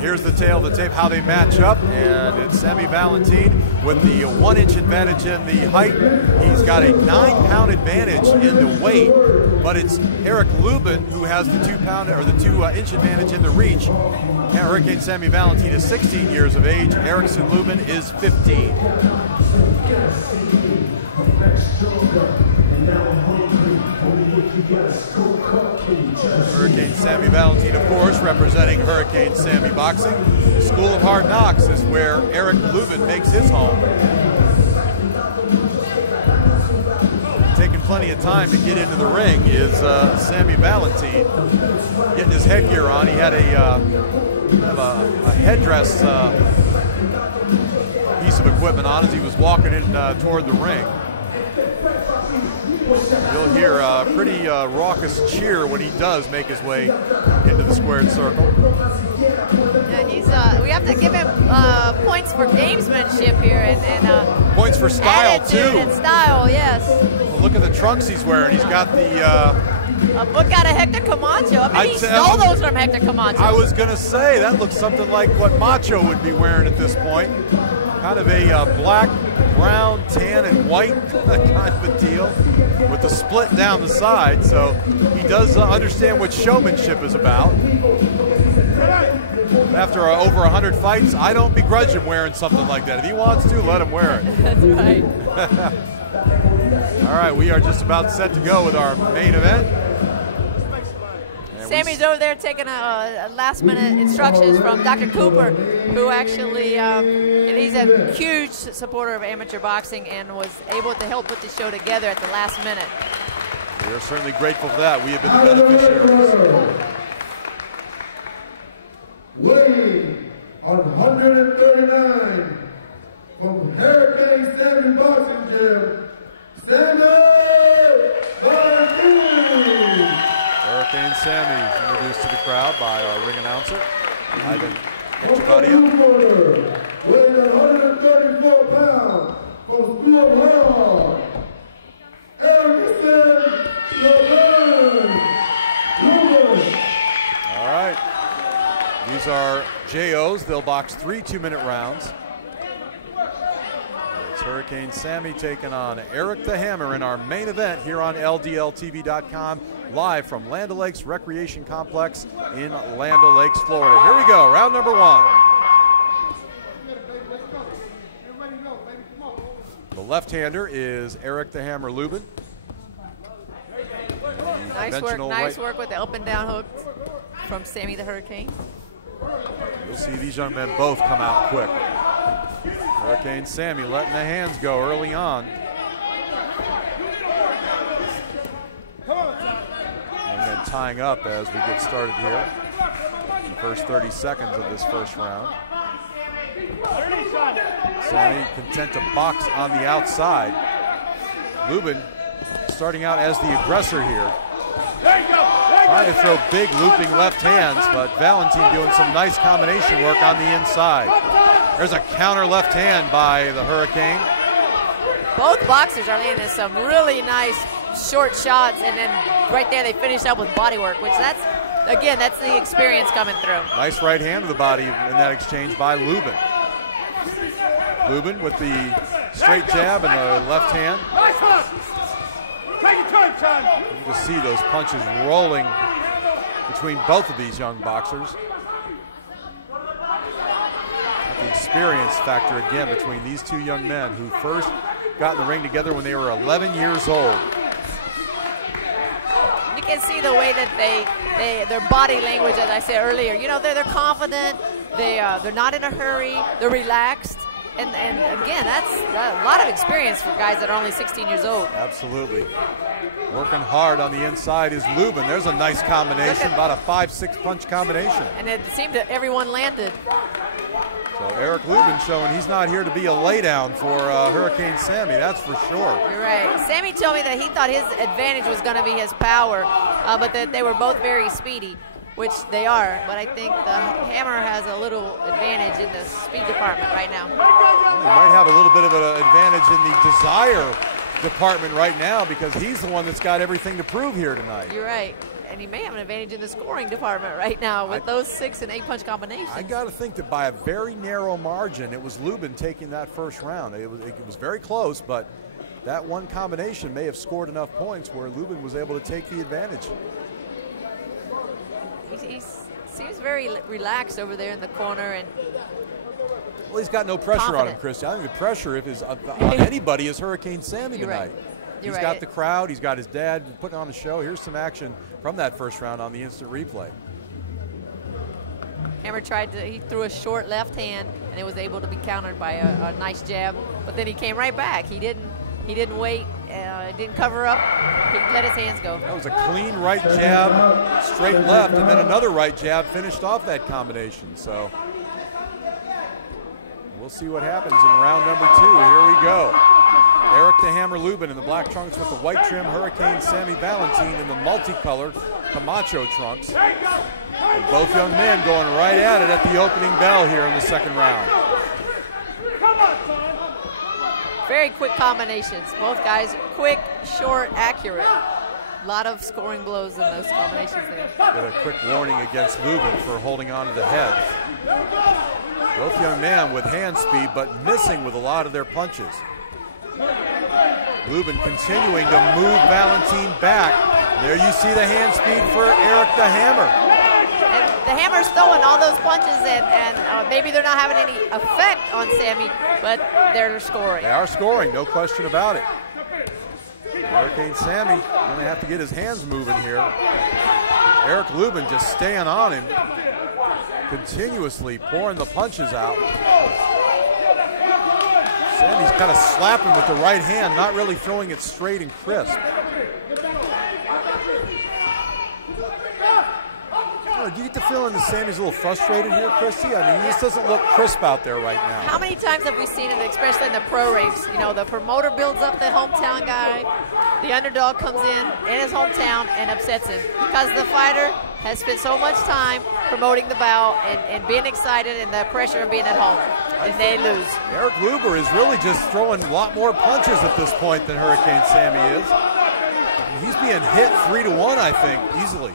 Here's the tail of the tape, how they match up, and it's Sammy Valentin with the 1 inch advantage in the height. He's got a 9-pound advantage in the weight, but it's Erickson Lubin who has the 2 inch advantage in the reach. Hurricane Sammy Valentin is 16 years of age. Erickson Lubin is 15. Hurricane Sammy Valentin, of course, representing Hurricane Sammy Boxing. School of Hard Knocks is where Erickson Lubin makes his home. Taking plenty of time to get into the ring is Sammy Valentin. Getting his headgear on. He had a headdress piece of equipment on as he was walking in toward the ring. You'll hear a pretty raucous cheer when he does make his way into the squared circle. Yeah, we have to give him points for gamesmanship here and points for style too. And style, yes. Well, look at the trunks he's wearing. He's got the a book out of Hector Camacho. I mean, he stole those from Hector Camacho. I was gonna say that looks something like what Macho would be wearing at this point. Kind of a black, brown, tan, and white kind of a deal with the split down the side. So he does understand what showmanship is about. After over 100 fights, I don't begrudge him wearing something like that. If he wants to, let him wear it. That's right. All right, we are just about set to go with our main event. Sammy's over there taking a last-minute instructions from Dr. Cooper, who actually, and he's a huge supporter of amateur boxing and was able to help put the show together at the last minute. We are certainly grateful for that. We have been the beneficiaries. Weighing on 139 from Hurricane Sammy Boxing Gym, Sammy Valentin. Hurricane Sammy introduced to the crowd by our ring announcer, Ivan Weighing 134 pounds from School of Hard, Erickson Lubin. All right. These are JOs. They'll box 3 2-minute rounds. It's Hurricane Sammy taking on Eric the Hammer in our main event here on LDLTV.com, live from Land O'Lakes Recreation Complex in Land O'Lakes, Florida. Here we go, round number 1. The left-hander is Eric the Hammer Lubin. Nice work with the up and down hook from Sammy the Hurricane. You'll see these young men both come out quick. Hurricane Sammy letting the hands go early on. And then tying up as we get started here in the first 30 seconds of this first round. Sammy content to box on the outside. Lubin starting out as the aggressor here. Trying to throw big looping left hands, but Valentin doing some nice combination work on the inside. There's a counter left hand by the Hurricane. Both boxers are landing some really nice short shots, and then right there they finish up with body work, which that's the experience coming through. Nice right hand to the body in that exchange by Lubin. Lubin with the straight jab and the left hand. You can just see those punches rolling between both of these young boxers. The experience factor again between these two young men who first got in the ring together when they were 11 years old. You can see the way that their body language, as I said earlier, you know, they're confident, they're not in a hurry, they're relaxed. And again, that's a lot of experience for guys that are only 16 years old. Absolutely. Working hard on the inside is Lubin. There's a nice combination, about a 5-6 punch combination. And it seemed that everyone landed. So Eric Lubin showing he's not here to be a laydown for Hurricane Sammy, that's for sure. You're right. Sammy told me that he thought his advantage was going to be his power, but that they were both very speedy, which they are. But I think the Hammer has a little advantage in the speed department right now. He might have a little bit of an advantage in the desire department right now because he's the one that's got everything to prove here tonight. You're right. and he may have an advantage in the scoring department right now with those 6 and 8 punch combinations. I got to think that by a very narrow margin, it was Lubin taking that first round. It was very close, but that one combination may have scored enough points where Lubin was able to take the advantage. He seems very relaxed over there in the corner, and well, he's got no pressure on him, Christy. I think the pressure on anybody is Hurricane Sammy tonight. Right. He's got the crowd. He's got his dad putting on a show. Here's some action from that first round on the instant replay. Hammer he threw a short left hand, and it was able to be countered by a nice jab. But then he came right back. He didn't wait. Didn't cover up. He let his hands go. That was a clean right jab, straight left, and then another right jab finished off that combination. So we'll see what happens in round number 2. Here we go. Eric the Hammer Lubin in the black trunks with the white trim, Hurricane Sammy Valentin in the multicolored Camacho trunks. And both young men going right at it at the opening bell here in the second round. Very quick combinations. Both guys quick, short, accurate. A lot of scoring blows in those combinations there. With a quick warning against Lubin for holding on to the head. Both young men with hand speed, but missing with a lot of their punches. Lubin continuing to move Valentin back. There you see the hand speed for Eric the Hammer. And the Hammer's throwing all those punches, and maybe they're not having any effect on Sammy, but they're scoring. They are scoring, no question about it. Hurricane Sammy going to have to get his hands moving here. Eric Lubin just staying on him, continuously pouring the punches out. Sammy's kind of slapping with the right hand, not really throwing it straight and crisp. Do you get the feeling that Sammy's a little frustrated here, Christy? I mean, he just doesn't look crisp out there right now. How many times have we seen it, especially in the pro ranks? You know, the promoter builds up the hometown guy. The underdog comes in his hometown and upsets him because the fighter has spent so much time promoting the bout and being excited and the pressure of being at home, and they lose. Eric Lubin is really just throwing a lot more punches at this point than Hurricane Sammy is. He's being hit 3-1, I think, easily.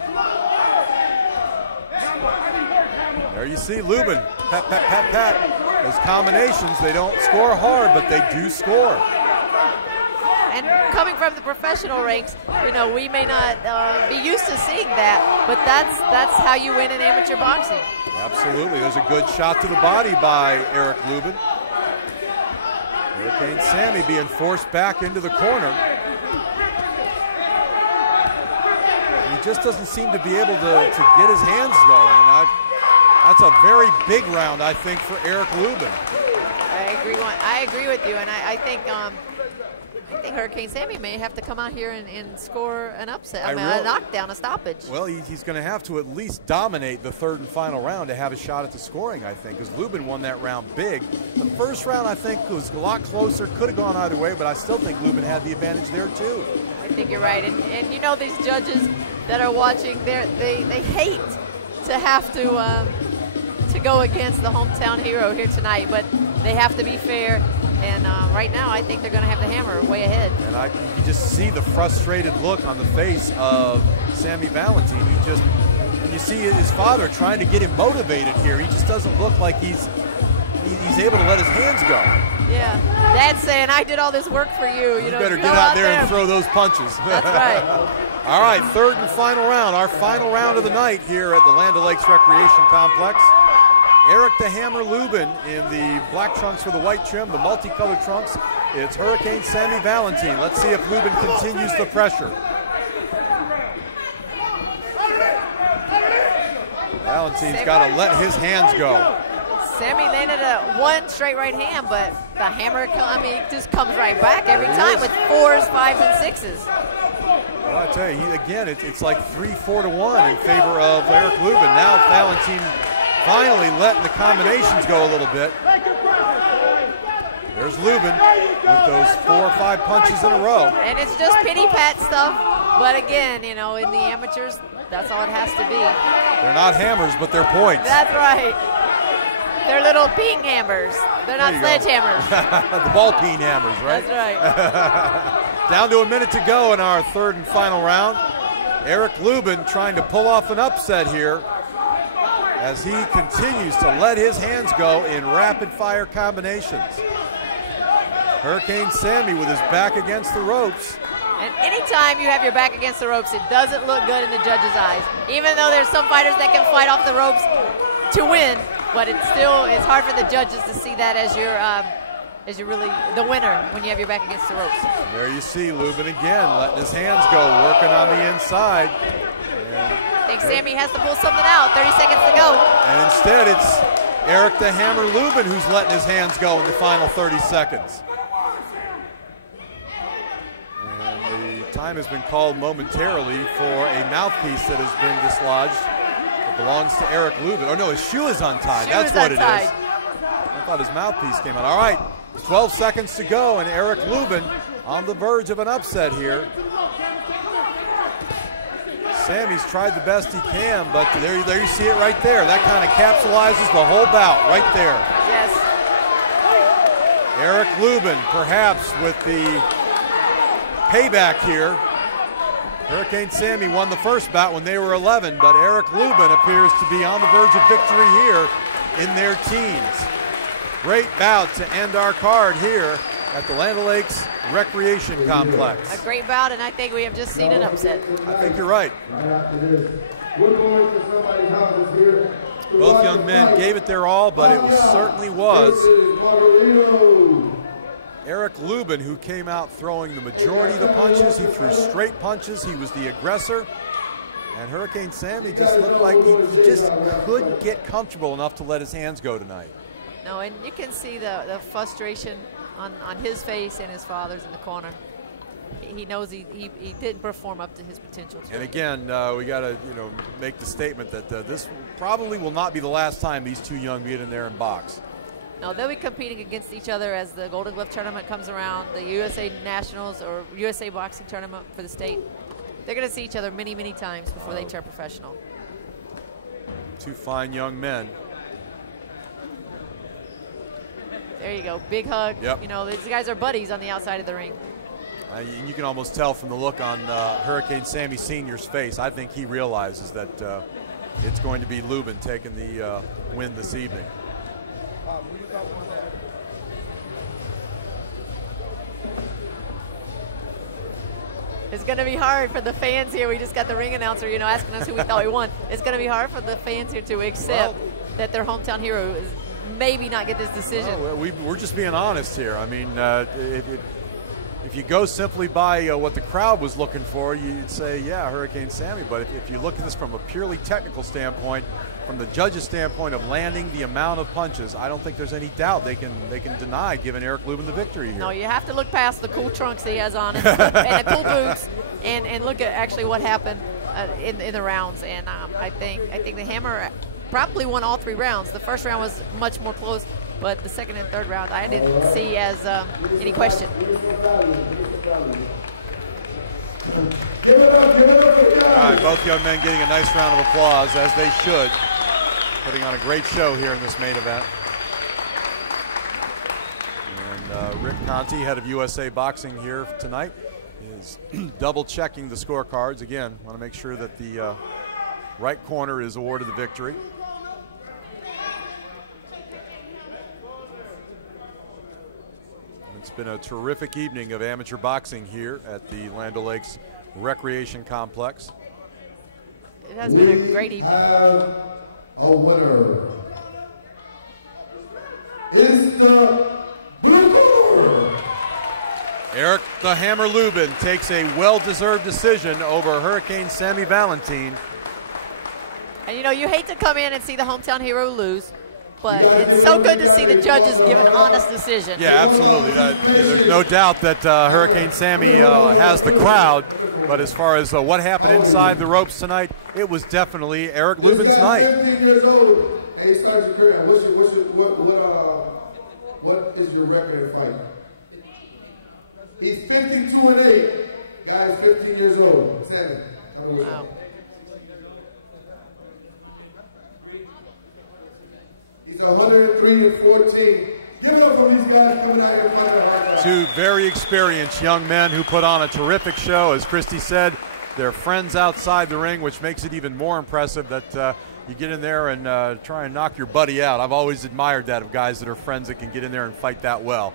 There you see Lubin, pat, pat, pat, pat. Those combinations, they don't score hard, but they do score. And coming from the professional ranks, you know, we may not be used to seeing that, but that's how you win in amateur boxing. Absolutely. There's a good shot to the body by Eric Lubin. Hurricane Sammy being forced back into the corner. He just doesn't seem to be able to get his hands going. And that's a very big round, I think, for Eric Lubin. I agree with you, and I think Hurricane Sammy may have to come out here and score an upset, a knockdown, a stoppage. Well, he's going to have to at least dominate the third and final round to have a shot at the scoring, I think, because Lubin won that round big. The first round, I think, was a lot closer, could have gone either way, but I still think Lubin had the advantage there, too. I think you're right, and you know these judges that are watching, they hate to have to go against the hometown hero here tonight, but they have to be fair. And right now, I think they're going to have the Hammer way ahead. And you just see the frustrated look on the face of Sammy Valentin. And you see his father trying to get him motivated here. He just doesn't look like he's able to let his hands go. Yeah, Dad's saying, "I did all this work for you. You know, better get out there and throw those punches." That's right. All right, third and final round. Our final round of the night here at the Land O'Lakes Recreation Complex. Eric the Hammer Lubin in the black trunks with the white trim, the multicolored trunks. It's Hurricane Sammy Valentin. Let's see if Lubin continues the pressure. Valentin's got to let his hands go. Sammy landed one straight right hand, but the Hammer, just comes right back every time with 4s, 5s, and 6s. Well, I tell you, again, it's like 3-4-1 in favor of Eric Lubin. Now Valentin finally letting the combinations go a little bit. There's Lubin with those 4 or 5 punches in a row. And it's just pity-pat stuff, but again, you know, in the amateurs, that's all it has to be. They're not hammers, but they're points. That's right. They're little ping hammers. They're not sledgehammers. The ball peen hammers, right? That's right. Down to a minute to go in our third and final round. Eric Lubin trying to pull off an upset here as he continues to let his hands go in rapid-fire combinations. Hurricane Sammy with his back against the ropes. And anytime you have your back against the ropes, it doesn't look good in the judges' eyes. Even though there's some fighters that can fight off the ropes to win, but it's hard for the judges to see that as you're really the winner when you have your back against the ropes. There you see Lubin again, letting his hands go, working on the inside. I think Sammy has to pull something out. 30 seconds to go. And instead, it's Eric the Hammer Lubin who's letting his hands go in the final 30 seconds. And the time has been called momentarily for a mouthpiece that has been dislodged. It belongs to Eric Lubin. Oh, no, his shoe is untied. That's what it is. I thought his mouthpiece came out. All right, 12 seconds to go, and Eric Lubin on the verge of an upset here. Sammy's tried the best he can, but there you see it right there. That kind of capsulizes the whole bout right there. Yes. Eric Lubin, perhaps with the payback here. Hurricane Sammy won the first bout when they were 11, but Eric Lubin appears to be on the verge of victory here in their teens. Great bout to end our card here at the Land O'Lakes Recreation Complex. A great bout, and I think we have just seen an upset. I think you're right. Both young men gave it their all, but it certainly was Eric Lubin who came out throwing the majority of the punches. He threw straight punches. He was the aggressor. And Hurricane Sammy just looked like he just couldn't get comfortable enough to let his hands go tonight. No, and you can see the frustration on his face and his father's in the corner. He knows he didn't perform up to his potential. And again, we got to make the statement that this probably will not be the last time these two young men get in there and box. No, they'll be competing against each other as the Golden Glove tournament comes around, the USA Nationals or USA Boxing tournament for the state. They're going to see each other many, many times before they turn professional. Two fine young men. There you go, big hug. Yep. These guys are buddies on the outside of the ring. You can almost tell from the look on Hurricane Sammy Sr.'s face. I think he realizes that it's going to be Lubin taking the win this evening. It's going to be hard for the fans here. We just got the ring announcer, asking us who we thought we won. It's going to be hard for the fans here to accept that their hometown hero is maybe not get this decision. Well, we're just being honest here. I mean, if you go simply by what the crowd was looking for, you'd say, yeah, Hurricane Sammy. But if you look at this from a purely technical standpoint, from the judge's standpoint of landing the amount of punches, I don't think there's any doubt they can deny giving Eric Lubin the victory here. No, you have to look past the cool trunks he has on and the cool boots and look at actually what happened in the rounds. And I think the Hammer probably won all three rounds. The first round was much more close, but the second and third round I didn't see as any question. All right, both young men getting a nice round of applause, as they should. Putting on a great show here in this main event. And Rick Conti, head of USA Boxing here tonight, is double checking the scorecards. Again, want to make sure that the right corner is awarded the victory. It's been a terrific evening of amateur boxing here at the Land O'Lakes Recreation Complex. It has been a great evening. A winner. It's the blue corner. Eric the Hammer Lubin takes a well-deserved decision over Hurricane Sammy Valentin. And you hate to come in and see the hometown hero lose, but it's so good to see the judges give an honest decision. Yeah, absolutely. There's no doubt that Hurricane Sammy has the crowd, but as far as what happened inside the ropes tonight, it was definitely Eric Lubin's night. 15 years old, and he starts your career. What is your record in fighting? He's 52-8. Guy's 15 years old. Sammy. Wow. He's 103-14. Give it up for these guys coming out here. Two very experienced young men who put on a terrific show. As Christy said, their friends outside the ring, which makes it even more impressive that you get in there and try and knock your buddy out. I've always admired that of guys that are friends that can get in there and fight that well.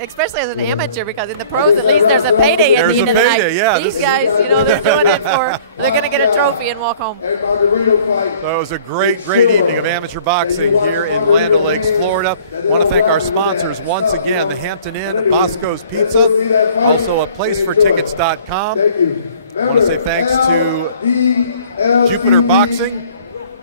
Especially as an amateur, because in the pros, at least there's a payday at the end of the night. Yeah, these guys, you know, they're doing it they're going to get a trophy and walk home. So it was a great evening of amateur boxing here in Land O'Lakes, Florida. I want to thank our sponsors once again, the Hampton Inn, Bosco's Pizza, also a placefortickets.com. I want to say thanks to Jupiter Boxing,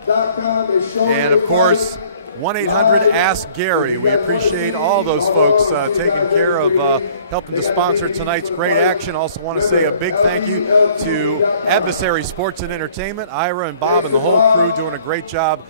and of course, 1-800-ASK-GARY. We appreciate all those folks taking care of helping to sponsor tonight's great action. Also want to say a big thank you to Adversary Sports and Entertainment, Ira and Bob and the whole crew doing a great job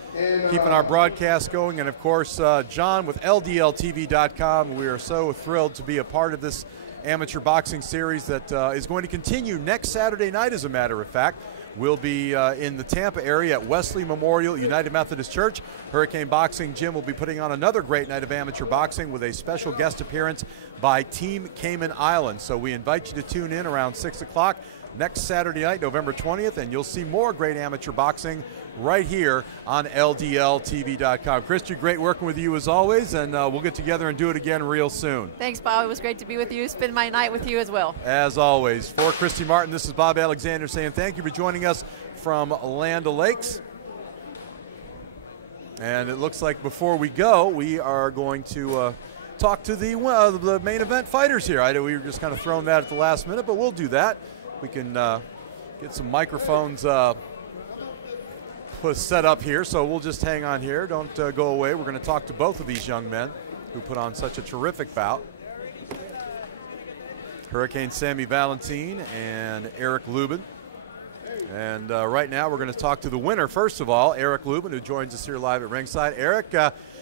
keeping our broadcast going. And of course, John with LDLTV.com. We are so thrilled to be a part of this amateur boxing series that is going to continue next Saturday night, as a matter of fact. We'll be in the Tampa area at Wesley Memorial United Methodist Church. Hurricane Boxing Gym will be putting on another great night of amateur boxing with a special guest appearance by Team Cayman Islands. So we invite you to tune in around 6 o'clock next Saturday night, November 20th, and you'll see more great amateur boxing right here on LDLTV.com. Christy, great working with you as always, and we'll get together and do it again real soon. Thanks, Bob. It was great to be with you. Spend my night with you as well. As always. For Christy Martin, this is Bob Alexander saying thank you for joining us from Land O'Lakes. And it looks like before we go, we are going to talk to the main event fighters here. We were just kind of throwing that at the last minute, but we'll do that. We can get some microphones set up here, so we'll just hang on here. Don't go away. We're going to talk to both of these young men who put on such a terrific bout. Hurricane Sammy Valentin and Erick Lubin. And right now we're going to talk to the winner, first of all, Erick Lubin, who joins us here live at ringside. Erick,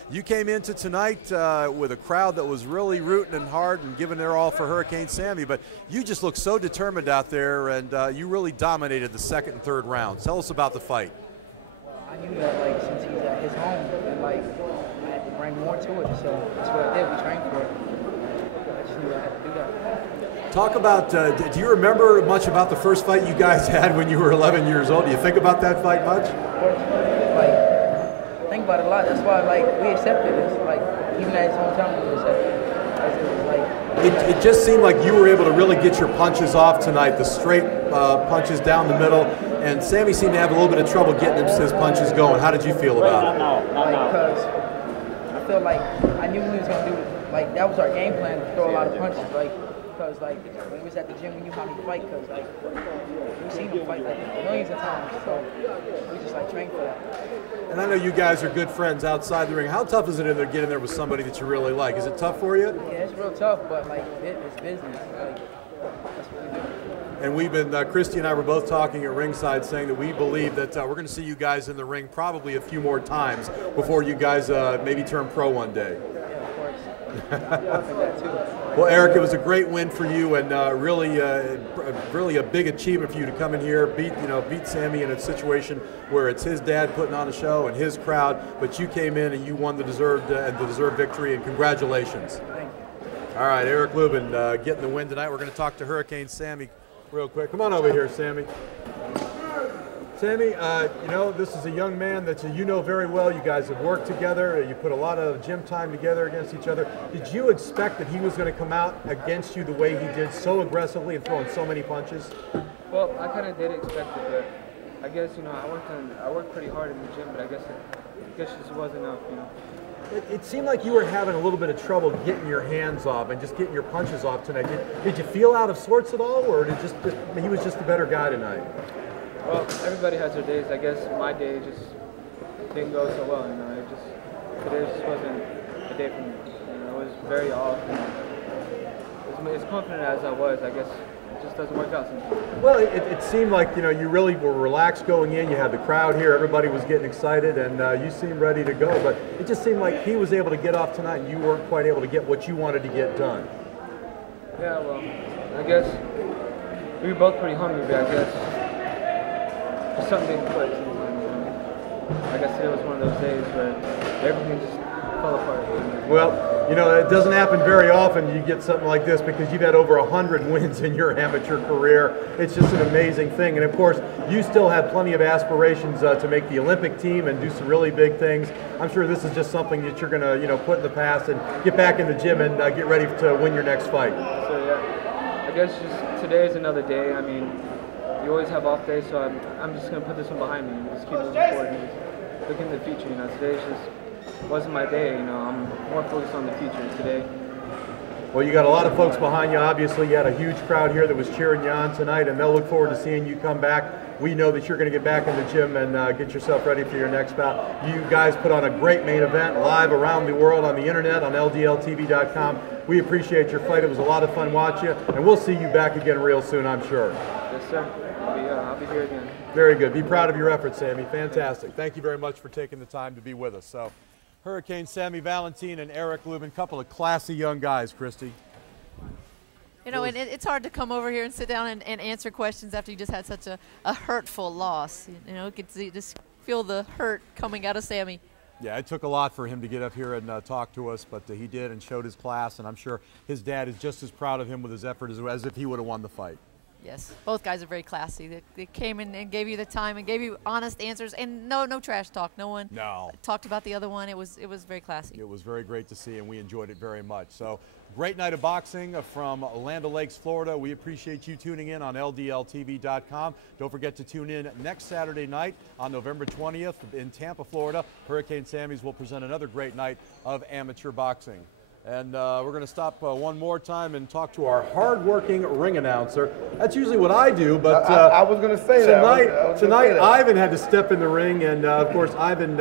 you came into tonight with a crowd that was really rooting and hard and giving their all for Hurricane Sammy, but you just looked so determined out there, and you really dominated the second and third rounds. Tell us about the fight. I knew that, like, since he's at his home, and, like, I had to bring more to it, so that's what I did. We trained for it. I just knew I had to do that. Talk about, do you remember much about the first fight you guys had when you were 11 years old? Do you think about that fight much? Of course. Like, I think about it a lot. That's why, like, we accepted it. Like, even at his hometown, we accepted it. It just seemed like you were able to really get your punches off tonight, the straight punches down the middle, and Sammy seemed to have a little bit of trouble getting his punches going. How did you feel about it? Like, because I feel like I knew we was going to do, like, that was our game plan, to throw a lot of punches, like, because, like, when we was at the gym, we knew how he fight, because, like, we've seen him fight, like, millions of times, so we just, like, trained for that. And I know you guys are good friends outside the ring. How tough is it in there getting there with somebody that you really like? Is it tough for you? Yeah, it's real tough, but, like, it's business. Like, that's what we do. And we've been, Christy and I were both talking at ringside saying that we believe that we're going to see you guys in the ring probably a few more times before you guys maybe turn pro one day. Yeah, of course. Well, Erick, it was a great win for you, and really a big achievement for you to come in here, beat Sammy in a situation where it's his dad putting on a show and his crowd, but you came in and you won the deserved victory, and congratulations. Thank you. All right, Erick Lubin getting the win tonight. We're going to talk to Hurricane Sammy real quick. Come on over here, Sammy. Sammy, this is a young man that you know very well. You guys have worked together. You put a lot of gym time together against each other. Did you expect that he was going to come out against you the way he did, so aggressively and throwing so many punches? Well, I kind of did expect it, but I guess, I worked pretty hard in the gym, but I guess it just wasn't enough, It seemed like you were having a little bit of trouble getting your hands off and just getting your punches off tonight. Did you feel out of sorts at all, or he was just a better guy tonight? Well, everybody has their days. I guess my day just didn't go so well. Today just wasn't a day for me. It was very off. As confident as I was, I guess it just doesn't work out sometimes. Well, it seemed like you really were relaxed going in. You had the crowd here. Everybody was getting excited, and you seemed ready to go. But it just seemed like he was able to get off tonight, and you weren't quite able to get what you wanted to get done. Yeah, well, I guess we were both pretty hungry, but I guess something didn't click sometimes. I guess today was one of those days where everything just fell apart. Well, you know, it doesn't happen very often you get something like this because you've had over 100 wins in your amateur career. It's just an amazing thing. And of course, you still have plenty of aspirations to make the Olympic team and do some really big things. I'm sure this is just something that you're going to, you know, put in the past and get back in the gym and get ready to win your next fight. So yeah, I guess just today is another day. I mean, you always have off days, so I'm just going to put this one behind me and just keep moving forward and just look in the future. You know, today's just wasn't my day. You know, I'm more focused on the future today. Well, you got a lot of folks behind you. Obviously, you had a huge crowd here that was cheering you on tonight, and they'll look forward to seeing you come back. We know that you're going to get back in the gym and get yourself ready for your next bout. You guys put on a great main event live around the world on the internet on LDLTV.com. We appreciate your fight. It was a lot of fun watching you, and we'll see you back again real soon, I'm sure. Yes, sir. I'll be here again. Very good. Be proud of your efforts, Sammy. Fantastic. Thank you very much for taking the time to be with us. So, Hurricane Sammy Valentin and Eric Lubin, couple of classy young guys, Christy. You know, and it's hard to come over here and sit down and answer questions after you just had such a hurtful loss. You know, you just feel the hurt coming out of Sammy. Yeah, it took a lot for him to get up here and talk to us, but he did and showed his class, and I'm sure his dad is just as proud of him with his effort as if he would have won the fight. Yes, both guys are very classy. They came in and gave you the time and gave you honest answers, and no trash talk. No one talked about the other one. It was very classy. It was very great to see, and we enjoyed it very much. So, great night of boxing from Land O'Lakes, Florida. We appreciate you tuning in on LDLTV.com. Don't forget to tune in next Saturday night on November 20th in Tampa, Florida. Hurricane Sammys will present another great night of amateur boxing. And we're going to stop one more time and talk to our hard-working ring announcer. That's usually what I do, but I was going to say tonight Ivan had to step in the ring, and of course Ivan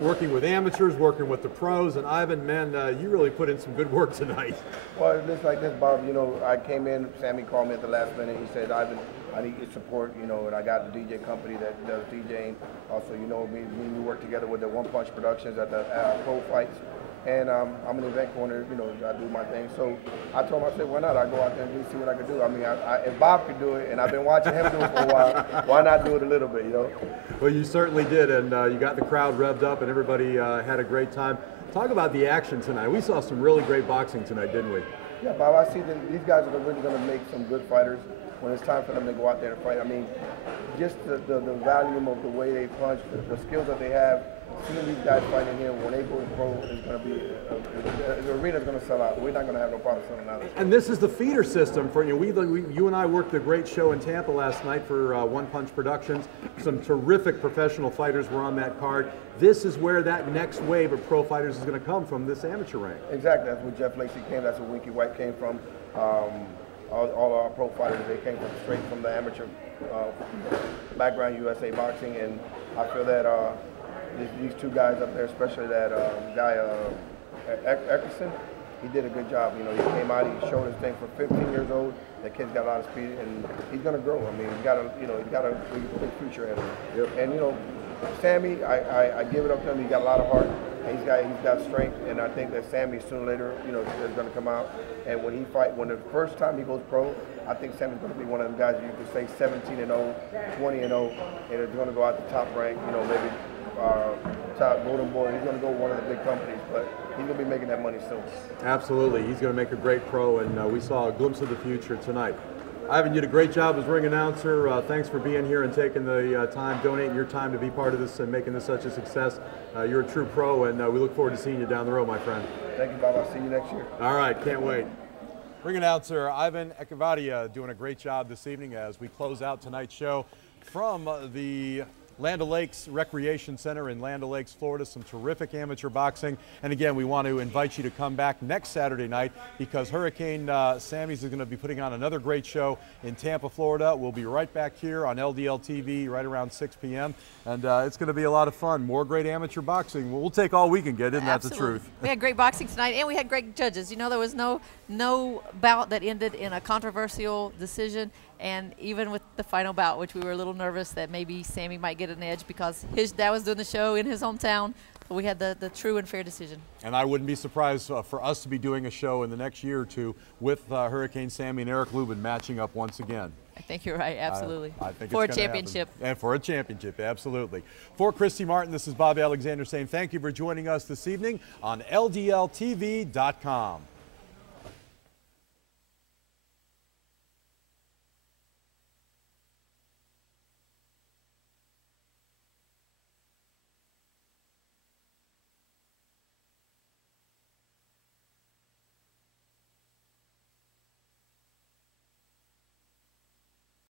working with amateurs, working with the pros, and Ivan, man, you really put in some good work tonight. Well, just like this, Bob, you know, I came in, Sammy called me at the last minute. He said, Ivan, I need your support, you know, and I got the DJ company that does DJing. Also, you know, we work together with the One Punch Productions at the pro fights. And I'm an event corner, you know, I do my thing. So I told him, I said, why not? I go out there and see what I can do. I mean, if Bob could do it, and I've been watching him do it for a while, why not do it a little bit, you know? Well, you certainly did, and you got the crowd revved up, and everybody had a great time. Talk about the action tonight. We saw some really great boxing tonight, didn't we? Yeah, Bob, I see that these guys are really going to make some good fighters when it's time for them to go out there and fight. I mean, just the volume of the way they punch, the skills that they have. Seeing these guys fighting here, when they go pro, is going to be the arena's going to sell out. We're not going to have no problem selling out. And this is the feeder system for you. You and I worked a great show in Tampa last night for One Punch Productions. Some terrific professional fighters were on that card. This is where that next wave of pro fighters is going to come from, this amateur rank. Exactly. That's where Jeff Lacey came. That's where Winky White came from. All our pro fighters, they came straight from the amateur background, USA boxing, and I feel that these two guys up there, especially that guy Erickson, he did a good job. You know, he came out, he showed his thing for 15 years old. That kid's got a lot of speed, and he's going to grow. I mean, he's got a big future ahead of him. Yep. And you know, Sammy, I give it up to him. He's got a lot of heart. And he's got strength, and I think that Sammy sooner or later, you know, is going to come out. And when the first time he goes pro, I think Sammy's going to be one of them guys you could say 17-0, 20-0, and is going to go out the top rank. You know, maybe top Golden Boy. He's going to go one of the big companies, but he's going to be making that money soon. Absolutely, he's going to make a great pro, and we saw a glimpse of the future tonight. Ivan, you did a great job as ring announcer. Thanks for being here and taking the time, donating your time to be part of this and making this such a success. You're a true pro, and we look forward to seeing you down the road, my friend. Thank you, Bob. I'll see you next year. All right, can't wait. Ring announcer Ivan Echevarria doing a great job this evening as we close out tonight's show from the Land O'Lakes Recreation Center in Land O'Lakes, Florida. Some terrific amateur boxing. And again, we want to invite you to come back next Saturday night because Hurricane Sammy's is going to be putting on another great show in Tampa, Florida. We'll be right back here on LDLTV right around 6 p.m. And it's going to be a lot of fun. More great amateur boxing. We'll take all we can get, isn't that the truth? We had great boxing tonight, and we had great judges. You know, there was no bout that ended in a controversial decision. And even with the final bout, which we were a little nervous that maybe Sammy might get an edge because his dad was doing the show in his hometown, but we had the true and fair decision. And I wouldn't be surprised for us to be doing a show in the next year or two with Hurricane Sammy and Eric Lubin matching up once again. I think you're right, absolutely. I think for it's a championship. happen. And for a championship, absolutely. For Christy Martin, this is Bobby Alexander saying thank you for joining us this evening on LDLTV.com.